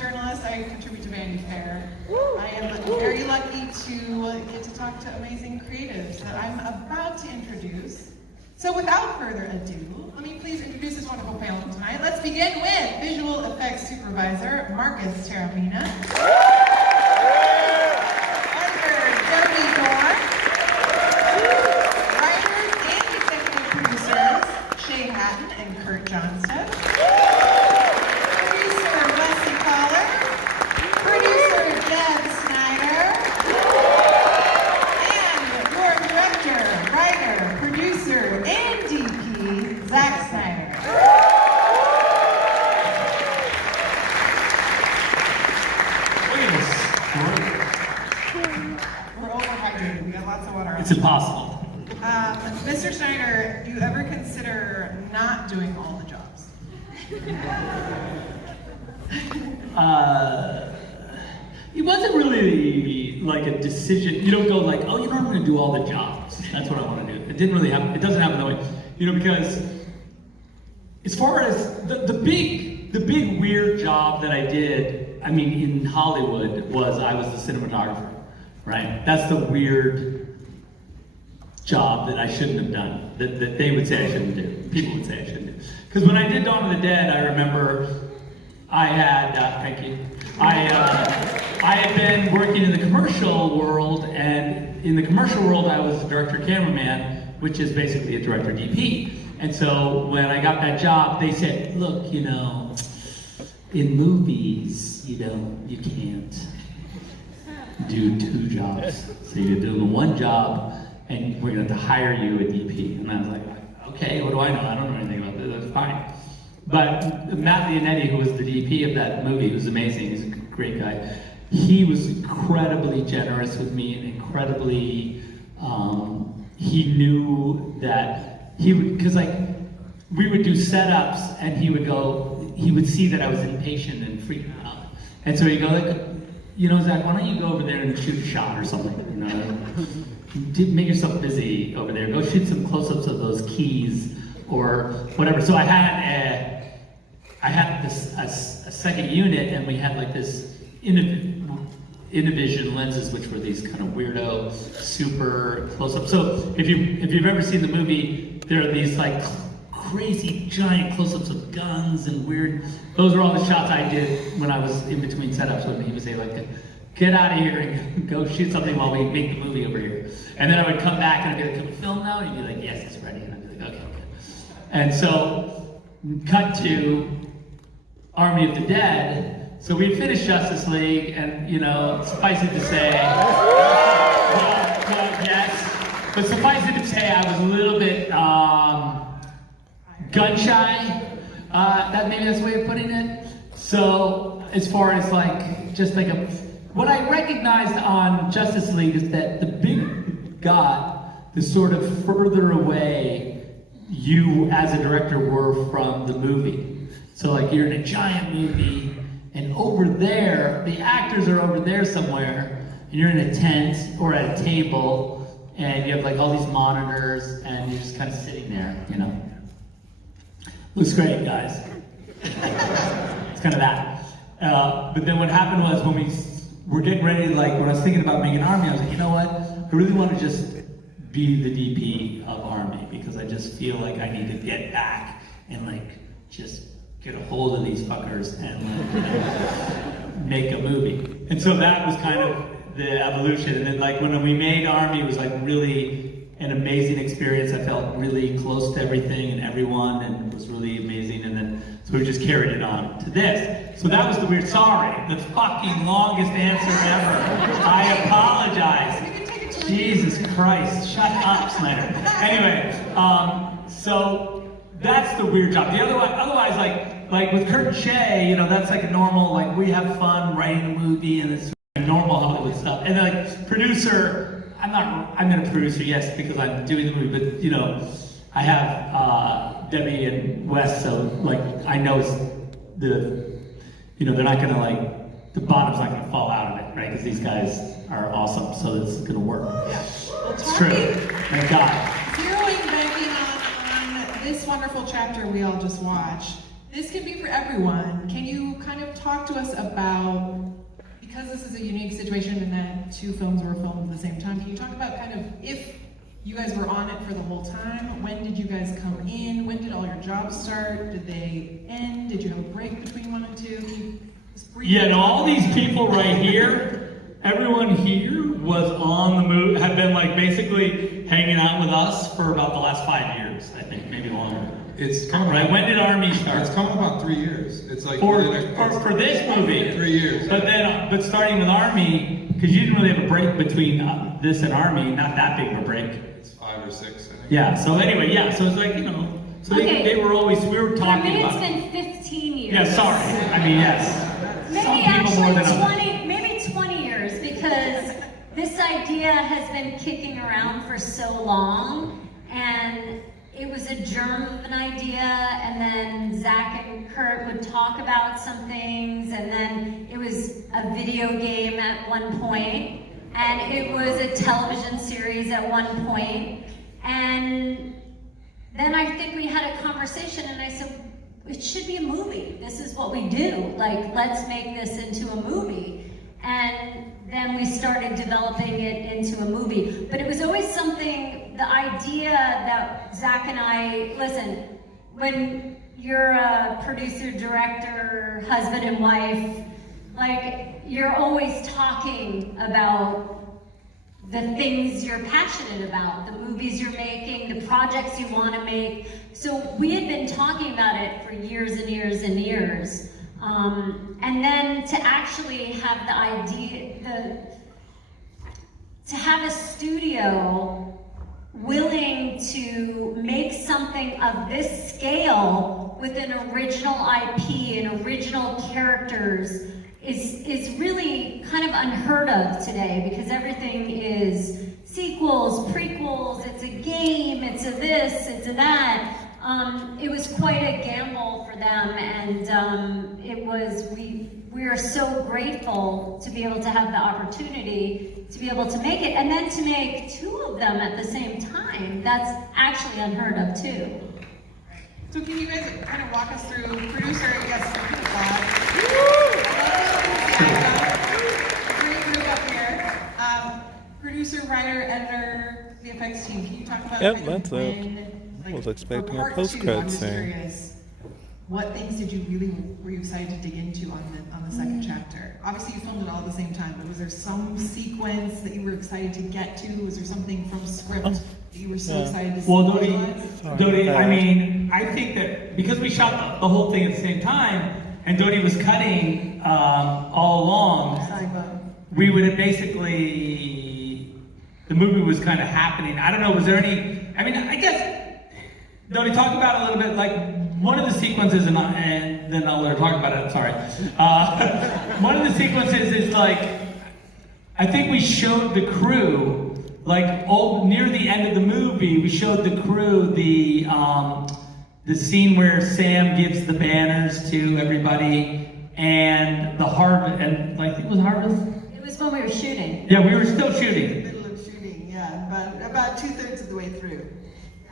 journalist. I contribute to Vanity Fair. I am very lucky to get to talk to amazing creatives that I'm about to introduce. So without further ado, let me please introduce this wonderful panel tonight. Let's begin with Visual Effects Supervisor Marcus Terramina, Editor Jody Dorn, writers and executive producers Shay Hatton and Kurt Johnstone, producer Wesley Coller, producer Deborah Snyder, and your director, writer, producer, and DP, Zack Snyder. We're overhydrated. We got lots of water. It's impossible. Mr. Snyder, do you ever consider not doing all the jobs? It wasn't really like a decision. You don't go like, oh, you know, I'm going to do all the jobs. That's what I want to do. It didn't really happen. It doesn't happen that way. You know, because as far as the big weird job that I did, I mean, in Hollywood was I was the cinematographer, right? That's the weird job that I shouldn't have done, that they would say I shouldn't do. People would say I shouldn't do. Because when I did Dawn of the Dead, I remember I had, thank you, I had been working in the commercial world, and in the commercial world I was a director cameraman, which is basically a director DP. And so when I got that job, they said, look, you know, in movies, you know, you can't do two jobs. So you're doing one job, and we're going to have to hire you a DP. And I was like, okay, what do I know? I don't know anything about this, that's fine. But Matt Leonetti, who was the DP of that movie, who's amazing, he's a great guy, he was incredibly generous with me and incredibly, he knew that he would, because like, we would do setups and he would see that I was impatient and freaking out. And so he'd go like, you know, Zach, why don't you go over there and shoot a shot or something, you know? Make yourself busy over there. Go shoot some close-ups of those keys or whatever. So I had a second unit, and we had like this Inavision lenses, which were these kind of weirdo, super close-ups. So if you've ever seen the movie, there are these like crazy giant close-ups of guns and weird. Those are all the shots I did when I was in between setups when he would say like, get out of here and go shoot something while we make the movie over here. And then I would come back and I'd be like, can we film now? And he'd be like, yes, it's ready. And I'd be like, okay. And so, cut to Army of the Dead. So we finished Justice League, and you know, suffice it to say, yes, but suffice it to say, I was a little bit gun shy. Maybe that's the way of putting it. So as far as like, just like what I recognized on Justice League is that the bigger you got, the sort of further away you as a director were from the movie. So like you're in a giant movie, and over there, the actors are over there somewhere, and you're in a tent or at a table, and you have like all these monitors, and you're just kind of sitting there, you know. Looks great, guys. It's kind of that. But then what happened was when we were getting ready, like when I was thinking about making Army, I was like, you know what? I really want to just be the DP of Army, because I just feel like I need to get back and like just get a hold of these fuckers and like, you know, make a movie. And so that was kind of the evolution. And then like when we made Army, it was like really an amazing experience. I felt really close to everything and everyone, and it was really amazing. And then so we just carried it on to this. So that was the weird, sorry, the fucking longest answer ever. I apologize. Jesus Christ, shut up, Snyder. Anyway, so that's the weird job. Otherwise, like with Kurt and Shay, you know, that's like a normal, like we have fun writing a movie and it's normal Hollywood stuff. And then like producer, I'm in a producer, yes, because I'm doing the movie, but you know, I have Debbie and Wes, so like I know they're not gonna like, the bottom's not gonna fall out of it, right? Because these guys are awesome, so it's gonna work. Yeah. Well, it's true. Thank God. Zeroing back in on this wonderful chapter we all just watched, this can be for everyone. Can you kind of talk to us about, because this is a unique situation in that 2 films were filmed at the same time, can you talk about kind of if you guys were on it for the whole time? When did you guys come in? When did all your jobs start? Did they end? Did you have a break between 1 and 2? Can you just briefly all these people right here, everyone here was on the move, have been like basically hanging out with us for about the last 5 years, I think, maybe longer. It's coming Right, when did Army start? It's coming about 3 years. It's like For it's this movie. 3 years. But starting with Army, because you didn't really have a break between this and Army, not that big of a break. It's 5 or 6, I think. Yeah, so anyway, so it's like, so Okay. they were always, we were For talking me, about it's it. been 15 years. Yeah, sorry. I mean, yes. Maybe Some people more than actually others. 20, maybe 20 years, because this idea has been kicking around for so long, and it was a germ of an idea, and then Zach and Kurt would talk about some things, and then it was a video game at one point, and it was a television series at one point, and then I think we had a conversation, and I said, it should be a movie. This is what we do. Like, let's make this into a movie. And then we started developing it into a movie. But it was always something, the idea that Zach and I, listen, when you're a producer, director, husband and wife, like, you're always talking about the things you're passionate about, the movies you're making, the projects you want to make. So we had been talking about it for years and years and years. And then to actually have the idea, to have a studio willing to make something of this scale with an original IP and original characters is really kind of unheard of today, because everything is sequels, prequels, it's a game, it's a this, it's a that. It was quite a gamble for them, and we are so grateful to be able to have the opportunity to be able to make it, and then to make 2 of them at the same time. That's actually unheard of too. So can you guys kind of walk us through, producer, yes, great group up here. Producer, writer, editor, VFX team, can you talk about Yep, kind of that's it. when, I was expecting for a part 2, post-credit I'm just scene. curious, what things did you really, were you excited to dig into on the second chapter? Obviously you filmed it all at the same time, but was there some sequence that you were excited to get to? Was there something from script that you were so excited to see? Well, visualize? Dodie, I mean, I think that because we shot the whole thing at the same time, and Dodie was cutting all along, Sorry, Bo. we would have basically, the movie was kind of happening. I don't know, was there any, I mean, I guess, Dodie, talk about it a little bit, like, one of the sequences, and then I'll let her talk about it, sorry. One of the sequences is like, I think we showed the crew, like, near the end of the movie, we showed the crew the scene where Sam gives the banners to everybody, and the harvest, and like, it was harvest? It was when we were shooting. Yeah, we were still shooting. Middle of shooting, yeah, about 2/3 of the way through.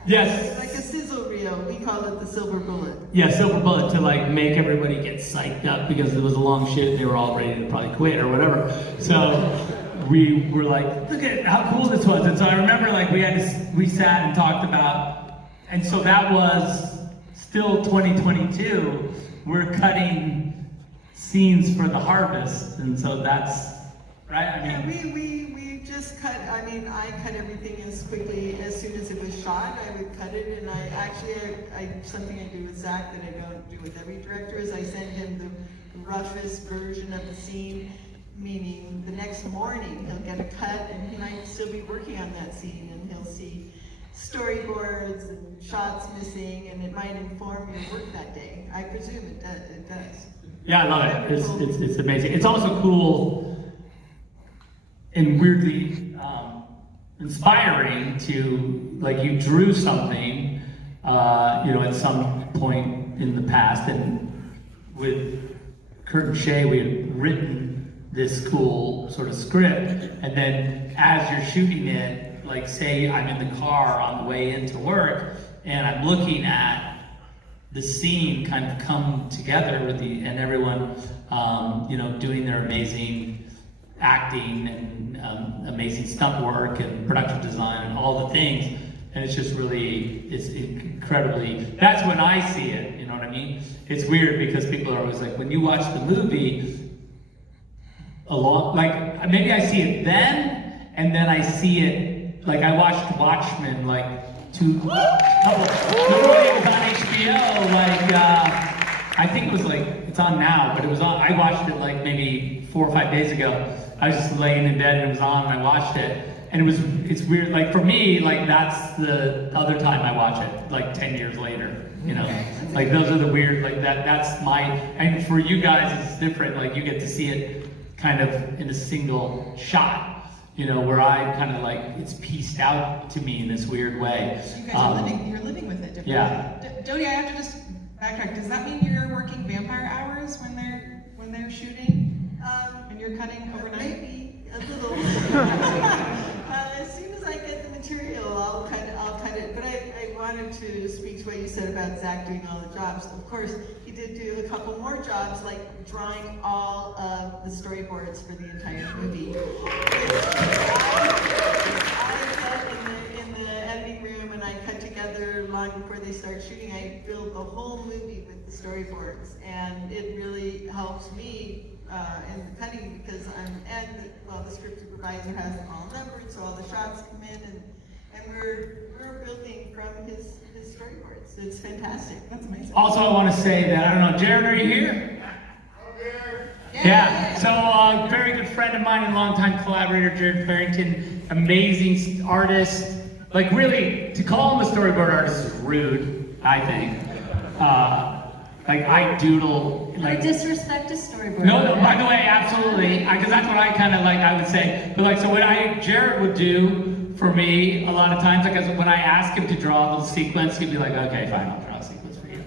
Yes. It's like a sizzle reel. We call it the silver bullet. Yeah, silver bullet, to like make everybody get psyched up because it was a long shoot and they were all ready to probably quit or whatever. So we were like, look at how cool this was. And so I remember like we sat and talked about, and so that was still 2022. We're cutting scenes for the harvest, and so that's right. I mean, Yeah, we just cut. I mean, I cut everything as quickly as soon as it was shot. I would cut it, and I something I do with Zach that I don't do with every director is I send him the roughest version of the scene. Meaning the next morning he'll get a cut, and he might still be working on that scene, and he'll see storyboards and shots missing, and it might inform your work that day. I presume it does. yeah, I love it. It's amazing. It's also cool and weirdly inspiring to, like, you drew something, at some point in the past, and with Kurt and Shay, we had written this cool sort of script, and then as you're shooting it, like say I'm in the car on the way into work, and I'm looking at the scene kind of come together with and everyone, you know, doing their amazing acting and amazing stunt work and production design and all the things. And it's just really, it's incredibly, that's when I see it, you know what I mean? It's weird because people are always like, when you watch the movie, like maybe I see it then, and then I see it, like I watched Watchmen like before it was on HBO, like I think it was like, it's on now, but it was on, I watched it like maybe 4 or 5 days ago. I was just laying in bed and it was on and I watched it. And it's weird, like for me, like that's the other time I watch it, like 10 years later, you know? Like those are the weird, like that's my, and for you guys it's different, like you get to see it kind of in a single shot, you know, where I kind of like, it's pieced out to me in this weird way. You guys you're living with it differently. Yeah. Dodie, I have to just backtrack. Does that mean you're working vampire hours when they're shooting? And you're cutting overnight? Maybe a little. As soon as I get the material, I'll cut it. But I wanted to speak to what you said about Zack doing all the jobs. Of course, he did do a couple more jobs, like drawing all of the storyboards for the entire movie. I in the editing room, and I cut together long before they start shooting. I build the whole movie with the storyboards, and it really helps me in the cutting because the script supervisor has them all numbered, so all the shots come in, and we're building from his storyboards. It's fantastic. That's amazing. Also, I want to say that, I don't know, Jared, are you here? Yeah, so very good friend of mine and longtime collaborator, Jared Farrington, amazing artist. Like really, to call him a storyboard artist is rude, I think. Like I doodle, like disrespect to storyboard. No, by the way, absolutely, because that's what I kind of like. I would say, but like, so what Jared would do for me a lot of times, like when I ask him to draw a little sequence, he'd be like, "Okay, fine, I'll draw a sequence for you."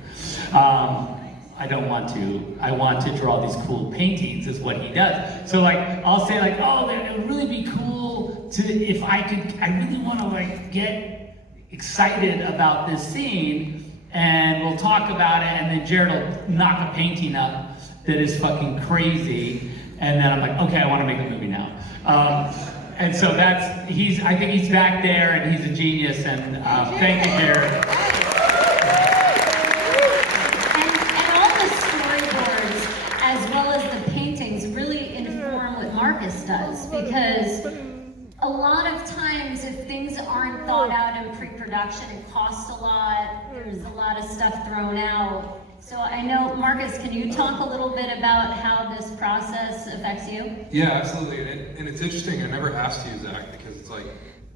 I don't want to. I want to draw these cool paintings, is what he does. So like, I'll say like, "Oh, it would really be cool to if I could. I really want to like get excited about this scene." And we'll talk about it, and then Jared will knock a painting up that is fucking crazy, and then I'm like, okay, I want to make a movie now. And so I think he's back there, and he's a genius, and thank you, Jared. And all the storyboards, as well as the paintings, really inform what Marcus does, because a lot of times, if things aren't thought out in pre-production, it costs a lot, there's a lot of stuff thrown out. So I know, Marcus, can you talk a little bit about how this process affects you? Yeah, absolutely. And it's interesting, I never asked you, Zach, because it's like,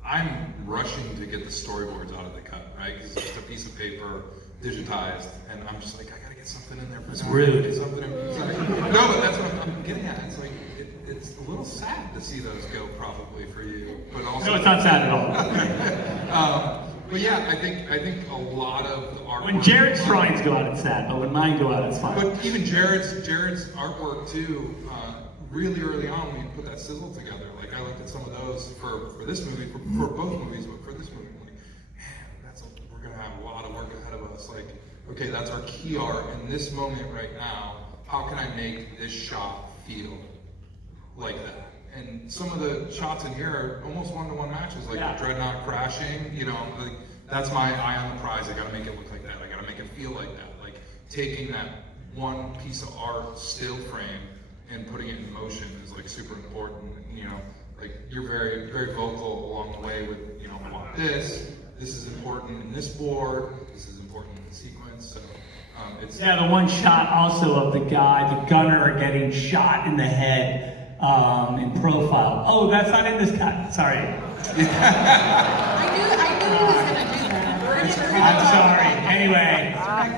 I'm rushing to get the storyboards out of the cut, right? Because it's just a piece of paper, digitized, and I'm just like, I gotta get something in there. It's rude. Something in No, but that's what I'm getting at. It's like, it's a little sad to see those go, probably for you, but also. No, it's not sad at all. But yeah, I think a lot of the artwork. When Jared's drawings go out, it's sad, but when mine go out, it's fine. But even Jared's artwork too. Really early on, when you put that sizzle together, like I looked at some of those for this movie, for both movies, but for this movie, I'm like, man, we're gonna have a lot of work ahead of us. Like, okay, that's our key art in this moment right now. How can I make this shot feel like that? And some of the shots in here are almost one-to-one matches, like the Dreadnought crashing, you know, like that's my eye on the prize. I gotta make it look like that. I gotta make it feel like that. Like taking that one piece of art still frame and putting it in motion is like super important. You know, like you're very, very vocal along the way with, you know, I want this is important in this board, this is important in the sequence. So it's the one shot also of the gunner getting shot in the head. In profile. Oh, that's not in this cut. Sorry. I knew he was gonna do that. I'm sorry.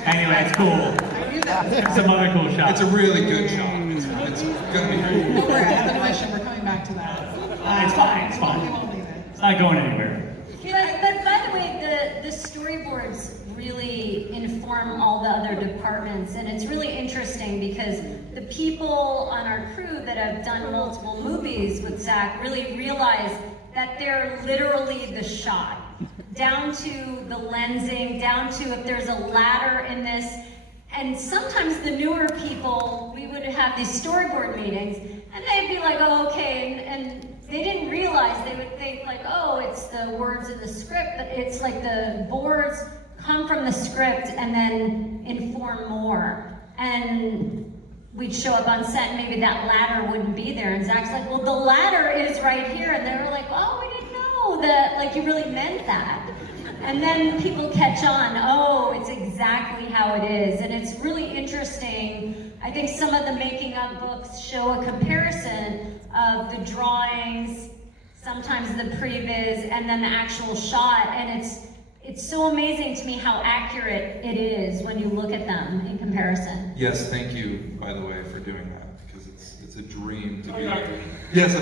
Anyway, it's cool. I knew that was Some other cool shots. It's a really good shot. It's gonna be cool. We're ahead of the question. We're coming back to that. It's fine. It's fine. We won't leave it. It's not going anywhere. But by the way, the storyboards really inform all the other departments, and it's really interesting because the people on our crew that have done multiple movies with Zack really realize that they're literally the shot. down to the lensing, down to if there's a ladder in this. And sometimes the newer people, we would have these storyboard meetings, and they'd be like, oh, okay, and they didn't realize, they would think like, oh, it's the words in the script, but it's like the boards come from the script and then inform more. And we'd show up on set and maybe that ladder wouldn't be there. And Zach's like, well, the ladder is right here. And they were like, oh, we didn't know that, like you really meant that. And then people catch on, oh, it's exactly how it is. And it's really interesting. I think some of the making of books show a comparison of the drawings, sometimes the previs, and then the actual shot. And it's so amazing to me how accurate it is when you look at them in comparison. Yes, thank you, by the way, for doing that, because it's a dream to be here. Yes,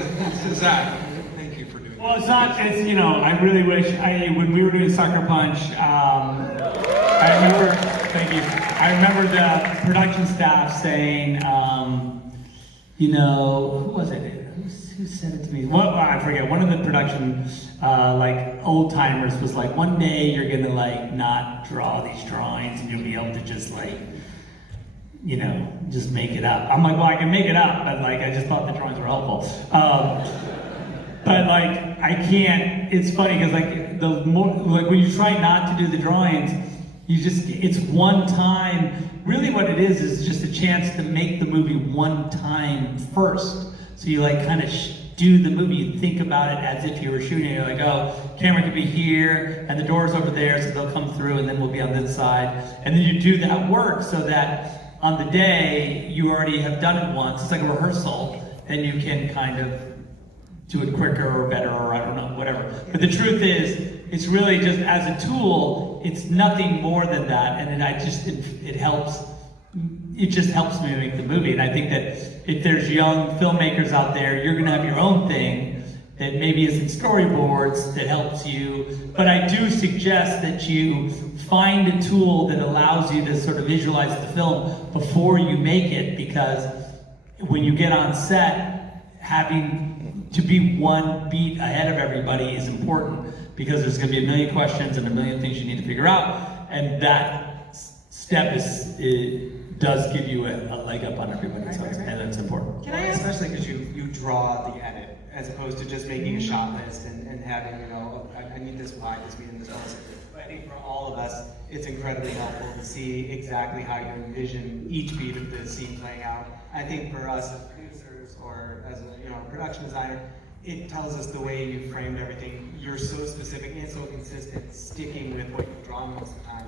Zach, thank you for doing Well, that. it's not, it's, you know, I really wish, when we were doing Sucker Punch, I remember, thank you, I remember the production staff saying, you know, who was it? Who said it to me? Well, I forget. One of the production, like, old timers was like, one day you're gonna like not draw these drawings and you'll be able to just like, you know, just make it up. I'm like, well, I can make it up, but like, I just thought the drawings were helpful. But like, I can't. It's funny because like the more, like when you try not to do the drawings, you just, it's one time. Really, what it is just a chance to make the movie one time first. So you like kind of do the movie, you think about it as if you were shooting it. You're like, oh, camera could be here, and the door's over there, so they'll come through, and then we'll be on this side. And then you do that work so that on the day, you already have done it once. It's like a rehearsal, and you can kind of do it quicker or better, or I don't know, whatever. But the truth is, it's really just as a tool, it's nothing more than that, and then it helps. It just helps me make the movie. And I think that if there's young filmmakers out there, you're gonna have your own thing that maybe isn't storyboards that helps you. But I do suggest that you find a tool that allows you to sort of visualize the film before you make it, because when you get on set, having to be one beat ahead of everybody is important, because there's gonna be a million questions and a million things you need to figure out. And that step does give you a leg up on everybody else, and that's important. Can I ask? Especially because you draw the edit, as opposed to just making a shot list and having, you know, I need this wide, this medium, this close. But I think for all of us, it's incredibly helpful to see exactly how you envision each beat of the scene playing out. I think for us as producers or as a production designer, it tells us the way you framed everything. You're so specific and so consistent, sticking with what you've drawn most of the time,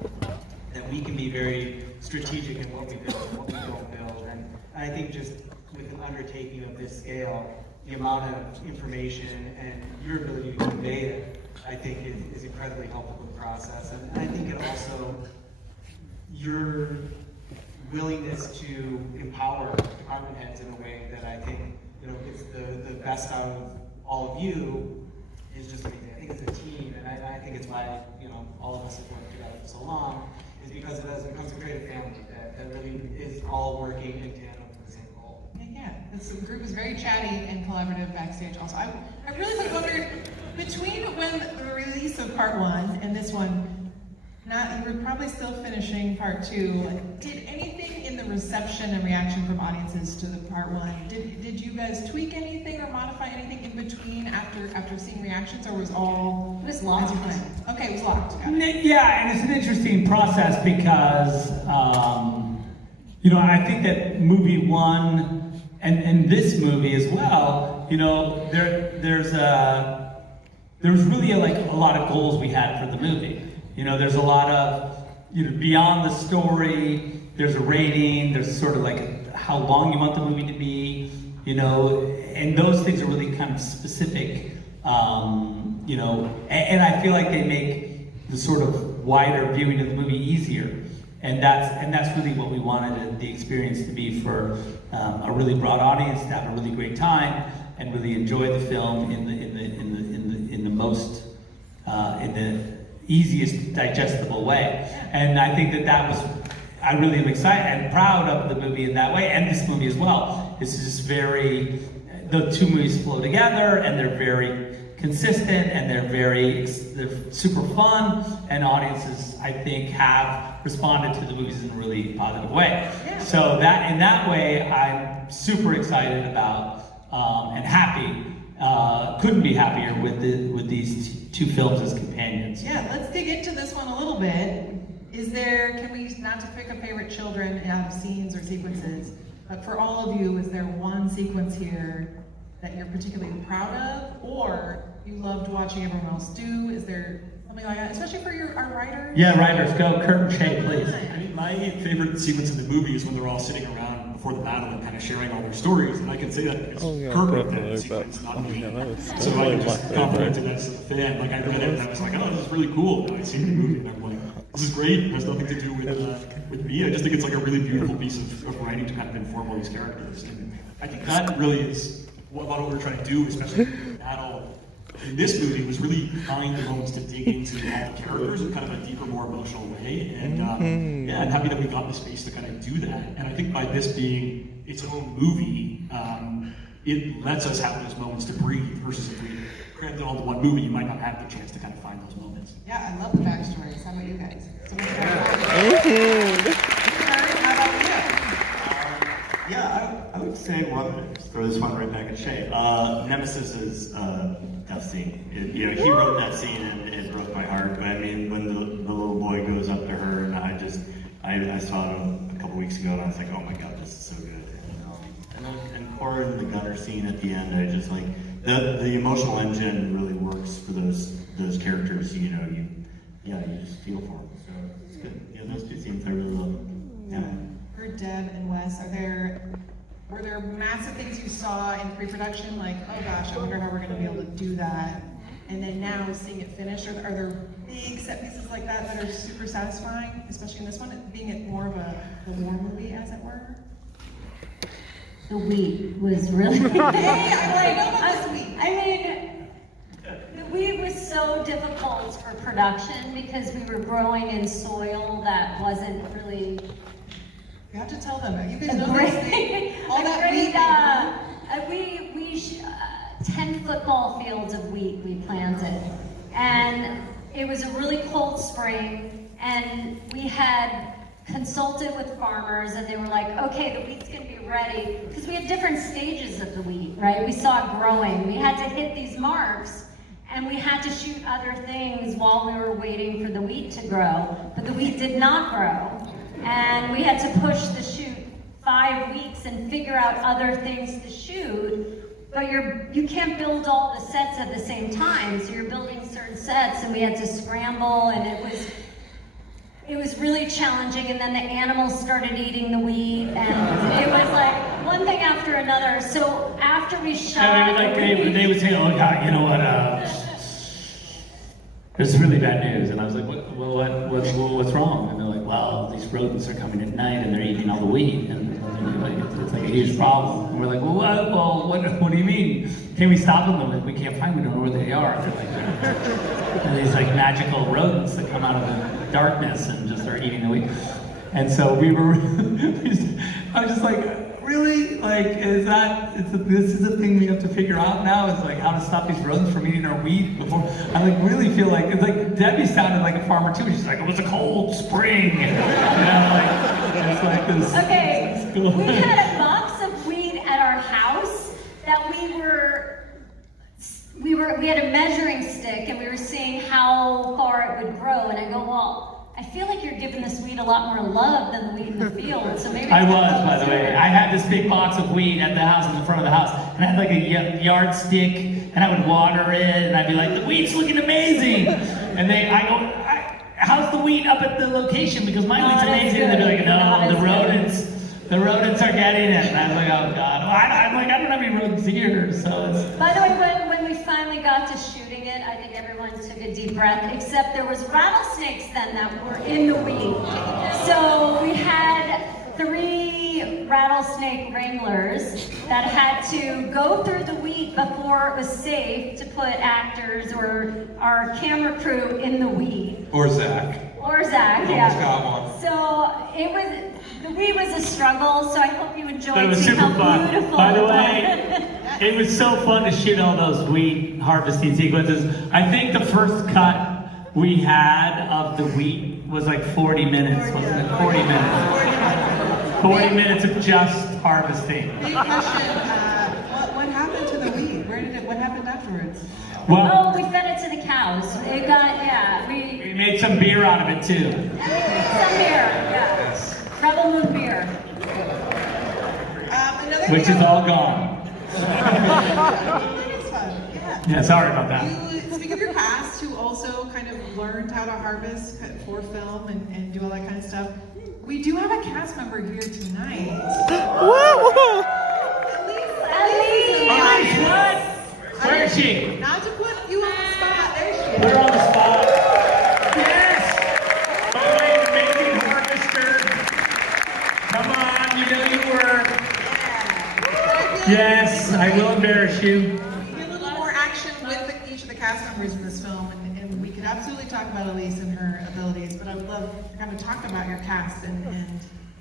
that we can be very strategic in what we build and what we don't build. And I think just with an undertaking of this scale, the amount of information and your ability to convey it, I think is incredibly helpful in the process. And I think it also, your willingness to empower department heads in a way that I think, gets the best out of all of you is just amazing. I think it's a team, and I think it's why, all of us have worked together for so long, is because it becomes a creative family that really is all working in tandem for the same goal. Yeah, this group is very chatty and collaborative backstage also. I really wondered, between when the release of part 1 and this one, you were probably still finishing part 2, did anything in the reception and reaction from audiences to the part 1, did you guys tweak anything or modify anything in between after seeing reactions, or was all... It was locked. Okay, it was locked. Yeah, and it's an interesting process because, I think that movie 1 and this movie as well, there's really a lot of goals we had for the movie. There's a lot of, beyond the story, there's a rating, there's sort of like how long you want the movie to be, and those things are really kind of specific, and I feel like they make the sort of wider viewing of the movie easier. And that's really what we wanted the experience to be, for a really broad audience to have a really great time and really enjoy the film in the easiest digestible way. And I think I really am excited and proud of the movie in that way, and this movie as well. It's just the two movies flow together, and they're very consistent, and they're super fun, and audiences, I think, have responded to the movies in a really positive way. Yeah. So that in that way, I'm super excited about and happy. Couldn't be happier with these two films as companions. Yeah, let's dig into this one a little bit. Can we, not to pick a favorite children out of scenes or sequences, but for all of you, is there one sequence here that you're particularly proud of, or you loved watching everyone else do? Is there something like that, especially for our writers? Yeah, writers, go. Kurt and Shay, please. I mean, my favorite sequence in the movie is when they're all sitting around before the battle and kind of sharing all their stories, and I can say that it's Kurt wrote that sequence, not me. So I can just compliment it as a fan. Like, I read it and I was like, oh, this is really cool. And I see the movie and I'm like, this is great. It has nothing to do with me. I just think it's like a really beautiful piece of writing to kind of inform all these characters. And I think that really is a lot of what we're trying to do, especially in the battle. In this movie, was really find the moments to dig into all the characters in kind of a deeper, more emotional way. And yeah, I'm happy that we got the space to kind of do that. And I think by this being its own movie, it lets us have those moments to breathe versus if we crammed it all into one movie, you might not have the chance to kind of find those moments. Yeah, I love the backstories. How about you guys? Kurt, how about you? Yeah, I would say throw this one right back at Shay. Nemesis's death scene. He wrote that scene and it broke my heart. But I mean, when the little boy goes up to her, and I saw it a couple weeks ago, and I was like, oh my god, this is so good. And Cora and the gunner scene at the end, I just like the emotional engine really works for those characters. You just feel for them. So it's good. Yeah, those two scenes I really love. Yeah. For Deb and Wes, were there massive things you saw in pre-production, like, oh gosh, I wonder how we're going to be able to do that, and then now seeing it finished? Are there big set pieces like that are super satisfying, especially in this one, being it more of a war movie, as it were? The wheat was really I mean, the wheat was so difficult for production because we were growing in soil that wasn't really You have to tell them that. You guys know this. All that wheat. 10 football fields of wheat we planted. And it was a really cold spring, and we had consulted with farmers, and they were like, okay, the wheat's gonna be ready. Because we had different stages of the wheat, right? We saw it growing. We had to hit these marks, and we had to shoot other things while we were waiting for the wheat to grow. But the wheat did not grow. And we had to push the shoot 5 weeks and figure out other things to shoot. But you can't build all the sets at the same time, so you're building certain sets, and we had to scramble, and it was really challenging. And then the animals started eating the wheat, and it was like one thing after another. So after we shot, they would say, "Oh God, you know what? There's really bad news." And I was like, "What's wrong?" And they're like, "Well, these rodents are coming at night and they're eating all the wheat, and it's like a huge problem." And we're like, what do you mean? Can we stop them? They're like, we can't find them. We don't know where they are. They're these like magical rodents that come out of the darkness and just start eating the wheat. And so I was just like, really? Like, this is a thing we have to figure out now? Is like how to stop these rodents from eating our wheat before? I like really feel like, it's like Debbie sounded like a farmer too. She's like, it was a cold spring. It's like this. Okay, we had a box of wheat at our house that we had a measuring stick, and we were seeing how far it would grow. And I go, well, I feel like you're giving this wheat a lot more love than the wheat in the field. So maybe I was, by the way. I had this big box of wheat at the house, in the front of the house, and I had like a yardstick, and I would water it, and I'd be like, the wheat's looking amazing. And I go, how's the wheat up at the location? Because my wheat's amazing. And they'd be like, no, the rodents are getting it. And I was like, oh God. Well, I'm like, I don't have any rodents here, so it's... By the way, when we finally got to shooting it, I think everyone took a deep breath, except there was rattlesnakes then that were in the wheat. So we had 3 rattlesnake wranglers that had to go through the wheat before it was safe to put actors or our camera crew in the wheat. Or Zach. Yeah. Almost got one. So the wheat was a struggle, so I hope you enjoyed But it was seeing super how fun. beautiful By the it way, was. It was so fun to shoot all those wheat harvesting sequences. I think the first cut we had of the wheat was like 40 minutes, wasn't it? 40 minutes. 40 minutes of just harvesting. Big question, what happened to the wheat? What happened afterwards? Well, Oh, we fed it to the cows. It got, yeah, we made some beer out of it too. some beer, yeah. Rebel Moon beer. Which is all gone. It's fun, yeah. Yeah, sorry about that. You speak of your cast who also kind of learned how to harvest for film and do all that kind of stuff. We do have a cast member here tonight. Elise, what? Where is she? Not to put you on the spot. There she is. Put her on the spot. Yes! My amazing harvester. Come on, you know you were. Yes, I will embarrass you. We get a little more action with each of the cast members in this film, and we could absolutely talk about Elise and her abilities, but I would love to kind of talk about your cast and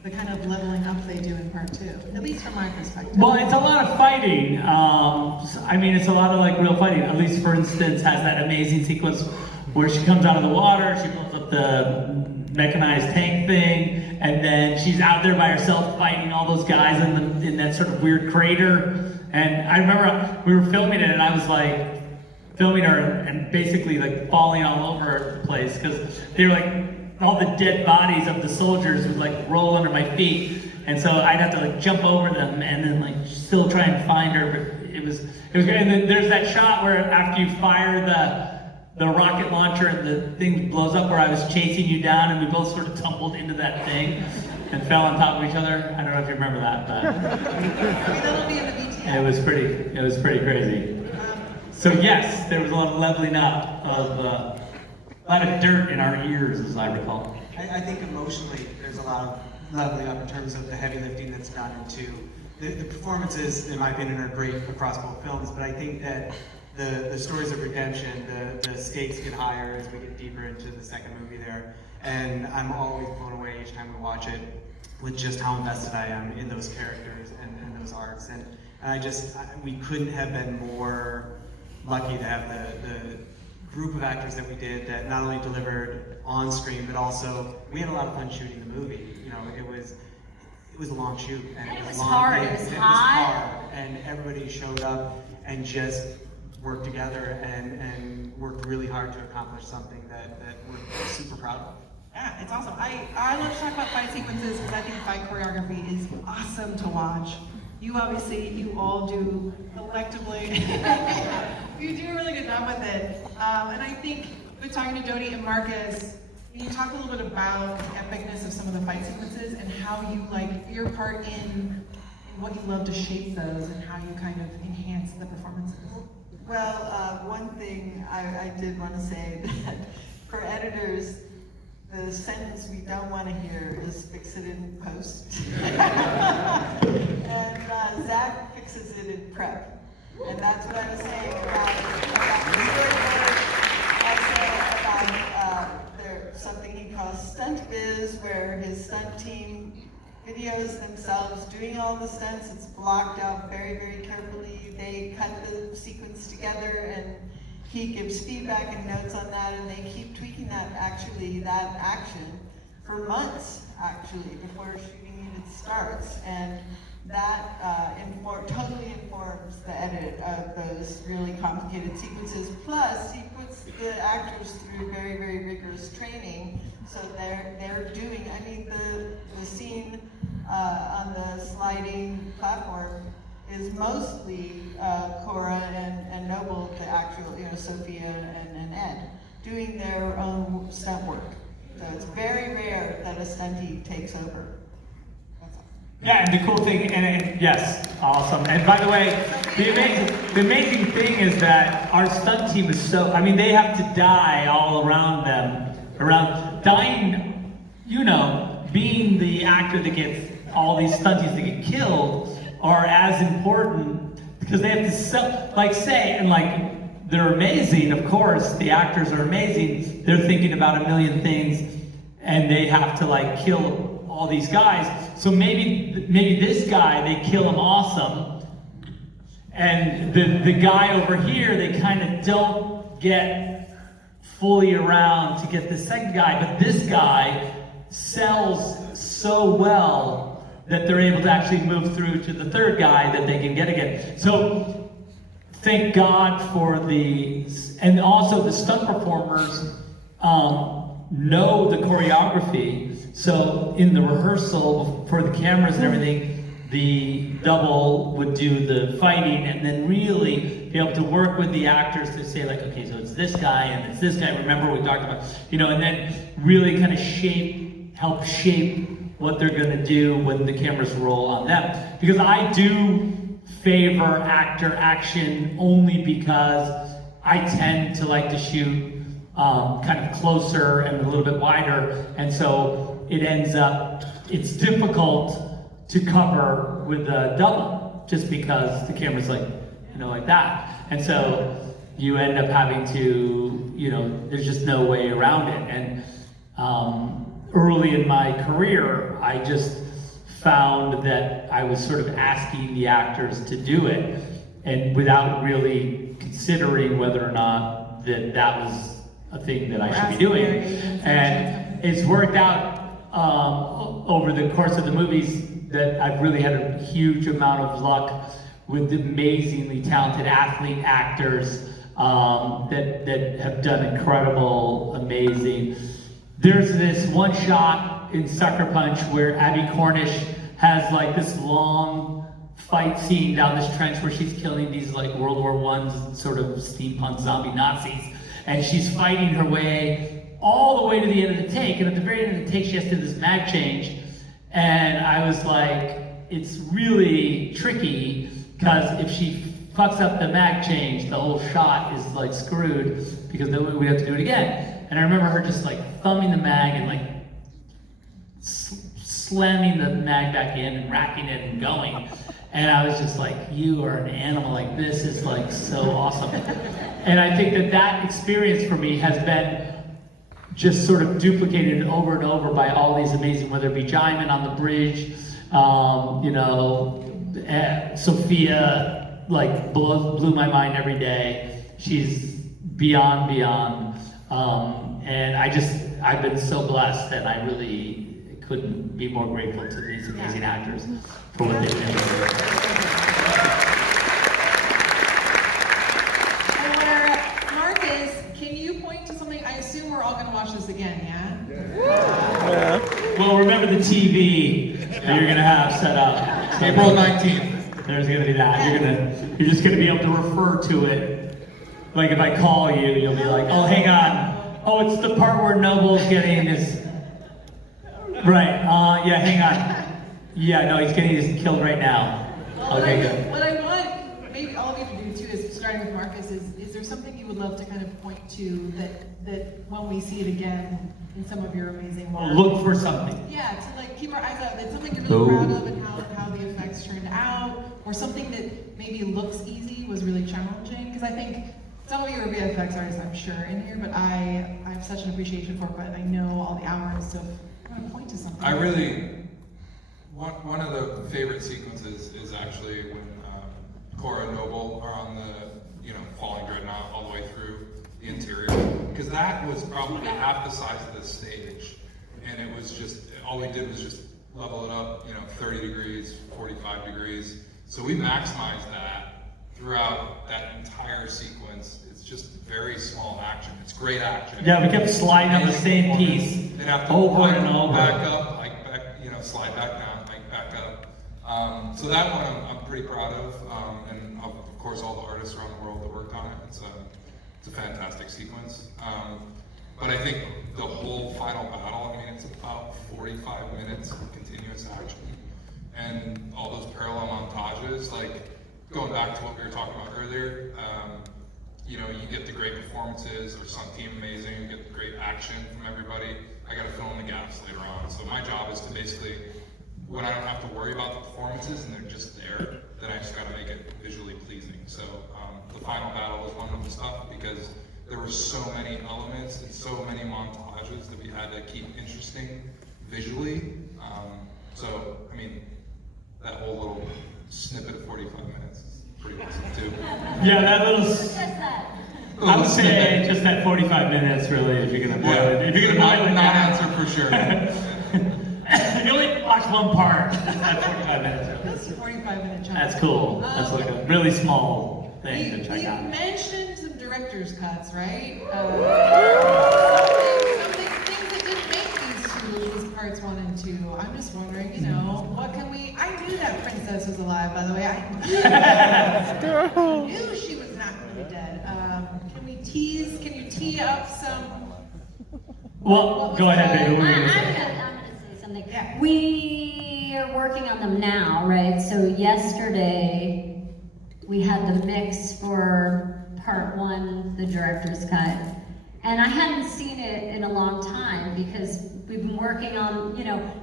the kind of leveling up they do in part two, at least from my perspective. Well, it's a lot of fighting. I mean, it's a lot of like real fighting. Elise, for instance, has that amazing sequence where she comes out of the water, she blows up the mechanized tank thing, and then she's out there by herself fighting all those guys in that sort of weird crater. And I remember we were filming it, and I was like filming her and basically like falling all over the place because they were like all the dead bodies of the soldiers would like roll under my feet, and so I'd have to like jump over them and then like still try and find her. But it was great. And then there's that shot where after you fire the rocket launcher and the thing blows up, where I was chasing you down and we both sort of tumbled into that thing and fell on top of each other. I don't know if you remember that, but That'll be in the BTS. it was pretty crazy. So yes, there was a lot of leveling up of a lot of dirt in our ears, as I recall. I think emotionally, there's a lot of leveling up in terms of the heavy lifting that's gone into the performances. In my opinion, are great across both films, but I think that the stories of redemption, the stakes get higher as we get deeper into the second movie there, and I'm always blown away each time we watch it with just how invested I am in those characters and those arcs, and we couldn't have been more lucky to have the group of actors that we did that not only delivered on screen, but also we had a lot of fun shooting the movie. You know, it was a long shoot, and it was long, hard. It was hot, and everybody showed up and just worked together and worked really hard to accomplish something that we're super proud of. Yeah, it's awesome. I love to talk about fight sequences because I think fight choreography is awesome to watch. You all do collectively. You do a really good job with it. And I think with talking to Dodie and Marcus, can you talk a little bit about the epicness of some of the fight sequences and how you your part in what you love to shape those and how you kind of enhance the performances? Well, one thing I did want to say that for editors, the sentence we don't want to hear is "fix it in post," and Zack fixes it in prep, and that's what I was saying about the storyboard. I said about there's something he calls stunt biz, where his stunt team videos themselves doing all the stunts. It's blocked out very, very carefully. They cut the sequence together, and he gives feedback and notes on that, and they keep tweaking that action for months, actually, before shooting even starts. And that totally informs the edit of those really complicated sequences. Plus, he puts the actors through very, very rigorous training, so they're doing, I mean, the scene on the sliding platform is mostly Cora and Noble, the actual, Sophia and Ed, doing their own stunt work. So it's very rare that a stuntee takes over. Yeah, and the cool thing, and yes, awesome. And by the way, the amazing thing is that our stunt team is they have to die all around them. Dying, being the actor that gets all these stunties that get killed are as important because they have to they're amazing, of course, the actors are amazing, they're thinking about a million things and they have to kill all these guys. So maybe this guy, they kill him awesome, And the guy over here, they kind of don't get fully around to get the second guy, but this guy sells so well that they're able to actually move through to the third guy that they can get again. So thank God for and also the stunt performers know the choreography. So in the rehearsal for the cameras and everything, the double would do the fighting and then really be able to work with the actors to say like, okay, so it's this guy and it's this guy. Remember we talked about, and then really kind of help shape what they're going to do when the cameras roll on them. Because I do favor actor action only because I tend to like to shoot kind of closer and a little bit wider, and so it ends up, it's difficult to cover with a double just because the camera's like, like that. And so you end up having to, there's just no way around it. And early in my career, I just found that I was sort of asking the actors to do it, and without really considering whether or not that was a thing that I should be doing. And it's worked out over the course of the movies that I've really had a huge amount of luck with amazingly talented athlete actors that have done incredible, amazing. There's this one shot in Sucker Punch where Abby Cornish has like this long fight scene down this trench where she's killing these like World War I sort of steampunk zombie Nazis, and she's fighting her way all the way to the end of the take, and at the very end of the take she has to do this mag change, and I was like, it's really tricky because if she fucks up the mag change, the whole shot is like screwed because then we have to do it again. And I remember her just like thumbing the mag and like slamming the mag back in and racking it and going. And I was just like, you are an animal, like this is like so awesome. And I think that experience for me has been just sort of duplicated over and over by all these amazing, whether it be Jaimin on the bridge, Sophia like blew my mind every day. She's beyond. And I've been so blessed that I really couldn't be more grateful to these amazing actors for what they've been doing. For Marcus, can you point to something? I assume we're all going to watch this again, yeah? Well, remember the TV that you're going to have set up. So April 19th. There's going to be that. You're just going to be able to refer to it. Like if I call you, you'll be like, oh, hang on. Oh, it's the part where Noble's getting his... Right, yeah, hang on. Yeah, no, he's getting his killed right now. Well, Okay, good. What I want maybe all of you to do too is, starting with Marcus, is there something you would love to kind of point to that when we see it again in some of your amazing work? Look for something. Yeah, to like keep our eyes out. That's something you're really proud of and how the effects turned out, or something that maybe looks easy was really challenging. Because I think some of you are VFX artists, I'm sure, in here, but I have such an appreciation for it, but I know all the hours, so I want to point to something. One of the favorite sequences is actually when Cora and Noble are on the, falling dreadnought all the way through the interior. Because that was probably half the size of this stage. And it was just, all we did was just level it up, 30 degrees, 45 degrees. So we maximized that throughout that entire sequence. It's just very small action. It's great action. Yeah, we kept sliding on the same piece They'd have to over and over. Back up, slide back down, back up. So that one I'm pretty proud of, and of course all the artists around the world that worked on it. It's a fantastic sequence. But I think the whole final battle, it's about 45 minutes of continuous action, and all those parallel montages, like going back to what we were talking about earlier. You get the great performances, or some team amazing, you get the great action from everybody. I gotta fill in the gaps later on. So my job is to basically, when I don't have to worry about the performances and they're just there, then I just gotta make it visually pleasing. So the final battle was one of the stuff because there were so many elements and so many montages that we had to keep interesting visually. That whole little snippet of 45 minutes is pretty awesome. Yeah, that little. Just that. I would say just that 45 minutes, really, if you're gonna boil it. If you're gonna boil it down. Non-answer for sure. You only watch one part. That's 45 minutes. That's a 45-minute chunk. That's cool. That's like a really small thing to check You out. mentioned some director's cuts, right? Things that didn't make these two movies, parts 1 and 2. I'm just wondering, what can we? I knew that princess was alive, by the way. I knew she was not going to be dead. Can you tee up some? Well, go ahead, baby. What were you I'm gonna say? gonna say something. Yeah. We are working on them now, right? So yesterday we had the mix for part 1, the director's cut. And I hadn't seen it in a long time because we've been working on,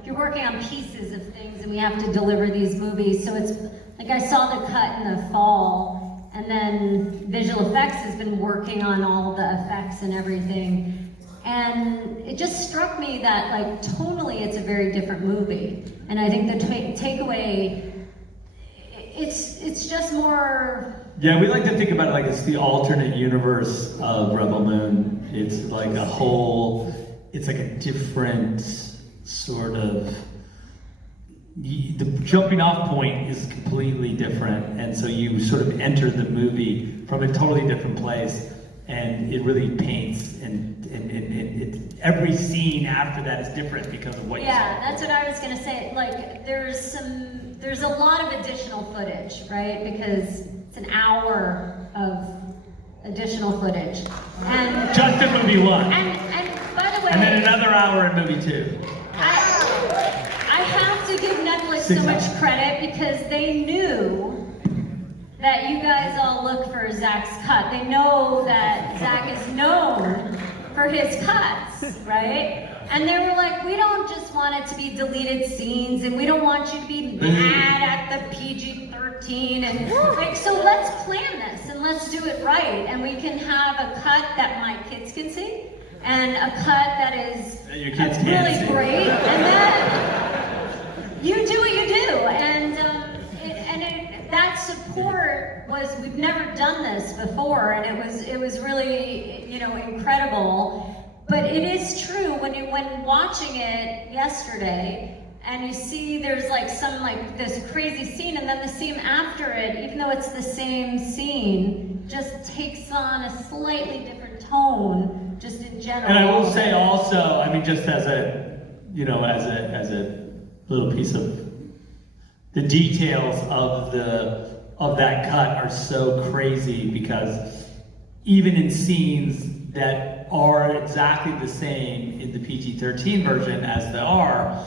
you're working on pieces of things and we have to deliver these movies. So it's like I saw the cut in the fall, and then visual effects has been working on all the effects and everything. And it just struck me that, like, tonally it's a very different movie. And I think the takeaway, it's just more. Yeah, we like to think about it like it's the alternate universe of Rebel Moon. It's like it's like a different sort of, the jumping off point is completely different. And so you sort of enter the movie from a totally different place, and it really paints, and every scene after that is different because of what you saw. Yeah, that's what I was gonna say. Like, there's a lot of additional footage, right? Because it's an hour of additional footage. And Just in movie 1. And by the way, And then another hour in movie 2. I have to give Netflix 6 so much hours. credit because they knew that you guys all look for Zach's cut. They know that Zach is known for his cuts, right? And they were like, we don't just want it to be deleted scenes, and we don't want you to be mad at the PG-13, and like, so let's plan this and let's do it right, and we can have a cut that my kids can see, and a cut that is That your kids can't really see. great, and then you do what you do, and that support was, we've never done this before, and it was really, incredible. But it is true when watching it yesterday, and you see there's like this crazy scene, and then the scene after it, even though it's the same scene, just takes on a slightly different tone, just in general. And I will say also, I mean, just as a little piece of the details of that cut are so crazy, because even in scenes that are exactly the same in the PG-13 version as they are,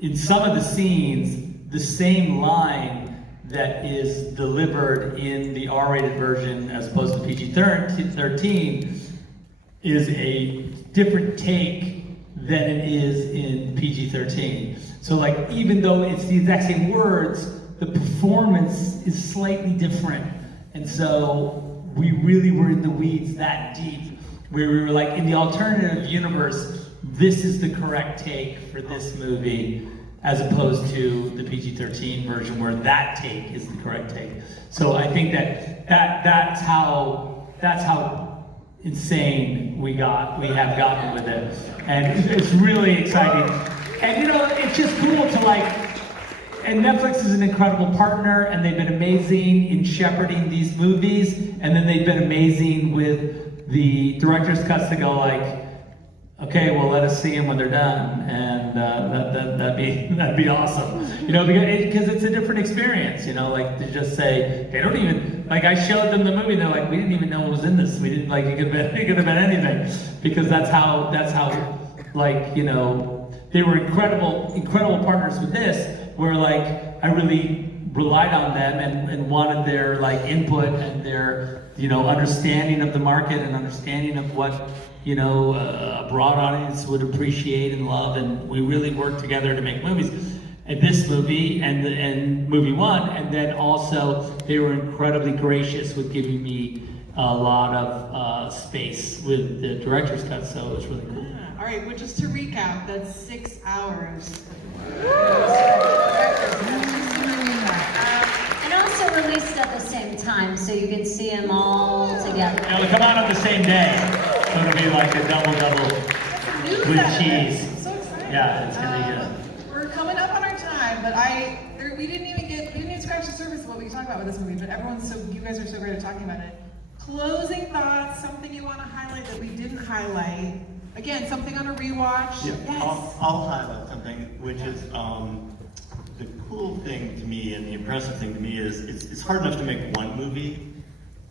in some of the scenes, the same line that is delivered in the R-rated version as opposed to PG-13 is a different take than it is in PG-13. So like, even though it's the exact same words, the performance is slightly different. And so we really were in the weeds that deep, where we were like, in the alternative universe, this is the correct take for this movie, as opposed to the PG-13 version, where that take is the correct take. So I think that's how insane we have gotten with it, and it's really exciting. And it's just cool to like. And Netflix is an incredible partner, and they've been amazing in shepherding these movies, and then they've been amazing with the director's cuts to go like, okay, well, let us see them when they're done, and that'd be awesome, because it's a different experience, like to just say, they don't even, like I showed them the movie, they're like, we didn't even know what was in this, we didn't, like, it could have been anything, because that's how, like, they were incredible partners with this, where like, I really relied on them and wanted their like input and their, understanding of the market and understanding of what, a broad audience would appreciate and love, and we really worked together to make movies. And this movie and movie 1, and then also they were incredibly gracious with giving me a lot of space with the director's cut, so it was really cool. All right, well, just to recap, that's 6 hours. And also released at the same time, so you can see them all together. It'll come out on the same day, so it'll be like a double with cheese. I'm so excited. Yeah, it's gonna be good. We're coming up on our time, but we didn't even scratch the surface of what we can talk about with this movie, but you guys are so great at talking about it. Closing thoughts, something you want to highlight that we didn't highlight. Again, something on a rewatch. Yeah, Yes. I'll highlight something, which is the cool thing to me and the impressive thing to me is it's hard enough to make one movie.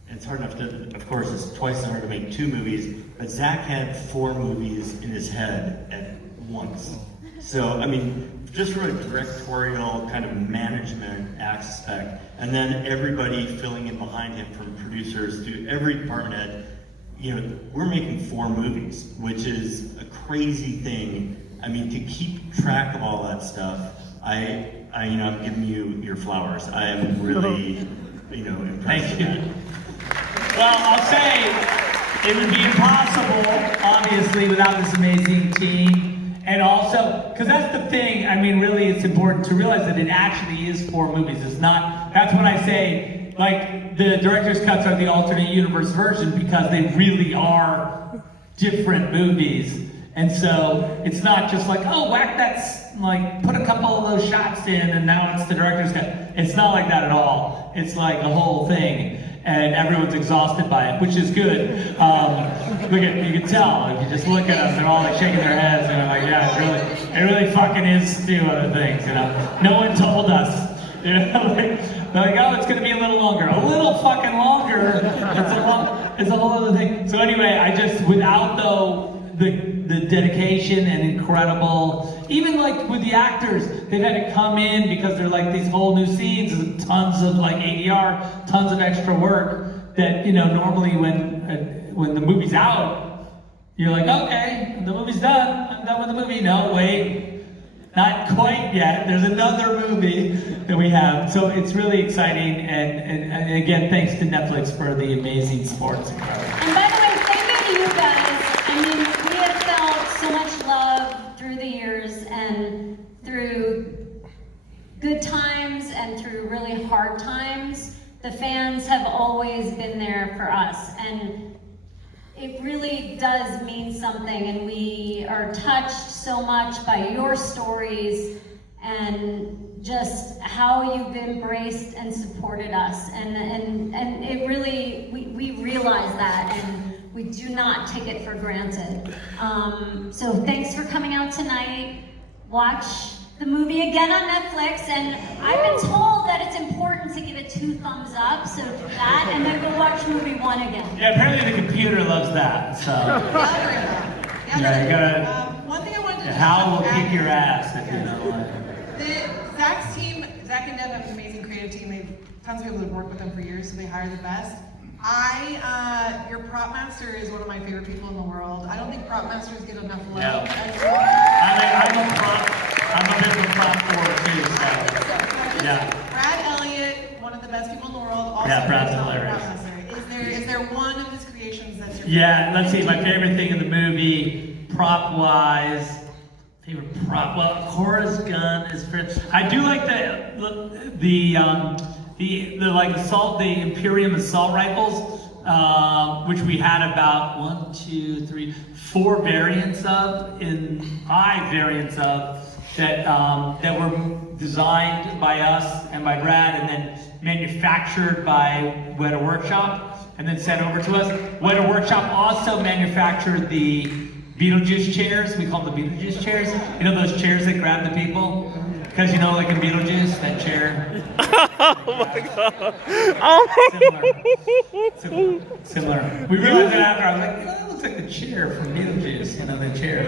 It's hard enough to, of course, it's twice as hard to make 2 movies, but Zack had 4 movies in his head at once. So, I mean, just from a directorial kind of management aspect, and then everybody filling in behind him from producers to every department head, you know, we're making 4 movies, which is a crazy thing. I mean, to keep track of all that stuff, I'm giving you your flowers. I am really, impressed. Thank you. Well, I'll say it would be impossible, obviously, without this amazing team. And also, because that's the thing, I mean, really, it's important to realize that it actually is 4 movies. It's not, that's when I say, like, the director's cuts are the alternate universe version because they really are different movies. And so, it's not just like, oh, whack that's, like, put a couple of those shots in and now it's the director's cut. It's not like that at all. It's like a whole thing. And everyone's exhausted by it, which is good. You can tell, if you just look at them, they're all like shaking their heads, and they're like, yeah, it really fucking is 2 other things, you know? No one told us, you know? They're like, oh, it's gonna be a little longer. A little fucking longer, it's a whole other thing. So anyway, I just, without though, the dedication and incredible, even like with the actors, they've had to come in because they're like these whole new scenes and tons of like ADR, tons of extra work that, normally when the movie's out, you're like, okay, the movie's done, I'm done with the movie. No, wait, not quite yet. There's another movie that we have. So it's really exciting, and again, thanks to Netflix for the amazing sports. And by the way, thank you to you guys. I mean, we have felt so much love through the years and through good times and through really hard times. The fans have always been there for us, and it really does mean something, and we are touched so much by your stories and just how you've embraced and supported us, and it really, we realize that, and we do not take it for granted. So thanks for coming out tonight. Watch the movie again on Netflix, and I've been told that it's important to give it 2 thumbs up, so do that, and then go watch movie 1 again. Yeah, apparently the computer loves that, so. Yeah, you gotta, one thing I wanted to Hal will kick your ass if you don't like it. Zack's team, Zack and Deb have an amazing creative team. They've tons of people that have worked with them for years, so they hire the best. Your prop master is one of my favorite people in the world. I don't think prop masters get enough love. Yeah. I'm a bit of a prop for too, so. Yeah. Brad Elliott, one of the best people in the world. Also Yeah, Brad's hilarious. Is there one of his creations that's your Yeah, let's see, my favorite thing in the movie, prop-wise, favorite prop, well, Cora's gun is great. I do like the Imperium assault rifles, which we had about 1, 2, 3, 4 variants of, in 5 variants of, that were designed by us and by Brad, and then manufactured by Weta Workshop, and then sent over to us. Weta Workshop also manufactured the Beetlejuice chairs. We call them the Beetlejuice chairs. You know those chairs that grab the people? Because like in Beetlejuice, that chair. Oh my god. Oh. Similar. We realized that after, I was like, that looks like the chair from Beetlejuice, the chair.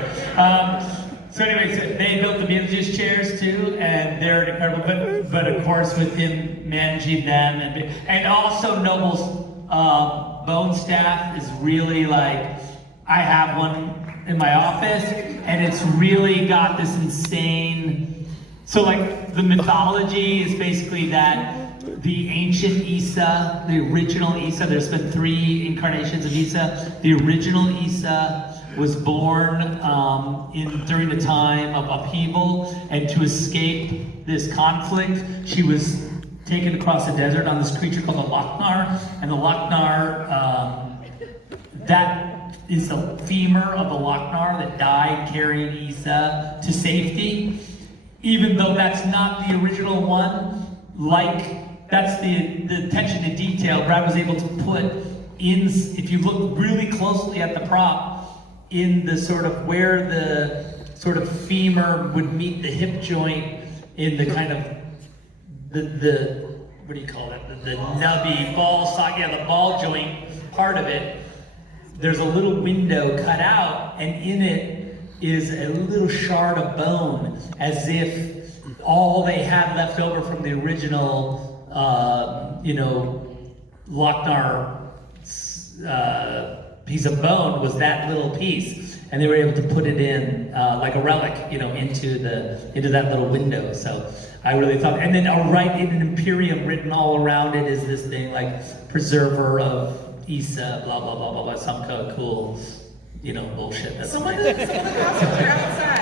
So anyways, they built the Beetlejuice chairs too, and they're incredible, but of course with him managing them, and also Noble's bone staff is really like, I have one in my office, and it's really got this insane, so like the mythology is basically that the ancient Issa, the original Issa, there's been 3 incarnations of Issa, the original Issa was born during the time of upheaval, and to escape this conflict, she was taken across the desert on this creature called the Lochnar, and the Lochnar, that is the femur of the Lochnar that died carrying Issa to safety. Even though that's not the original one, like, that's the attention to detail Brad was able to put in, if you look really closely at the prop, in the sort of where the sort of femur would meet the hip joint in the kind of the what do you call it? The nubby ball socket, yeah, the ball joint part of it. There's a little window cut out, and in it is a little shard of bone, as if all they had left over from the original, Lochnar piece of bone was that little piece, and they were able to put it in like a relic, into that little window. So I really thought, and then right in an Imperium written all around it is this thing like preserver of Issa, blah blah blah blah blah, some kind of cool, bullshit. That's some of the costumes are outside.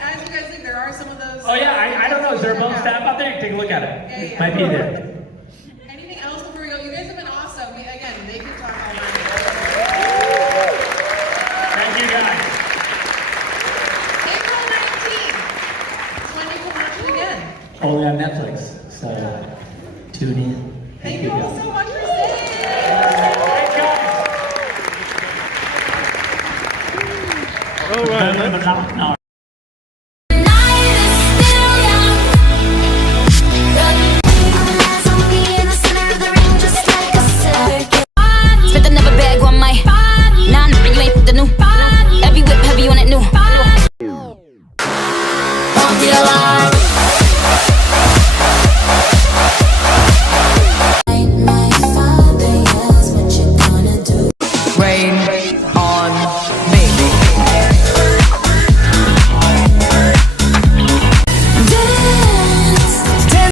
As you guys leave, there are some of those. Oh yeah, I don't know. Is there a bone staff out there? Take a look at it. Yeah. Might be there. Anything else before we go? You guys have been awesome. Again, they can talk all night. Thank you guys. April 19th. It's when you can watch it again. Only on Netflix, so tune in. Thank you all so much for staying. All right. No.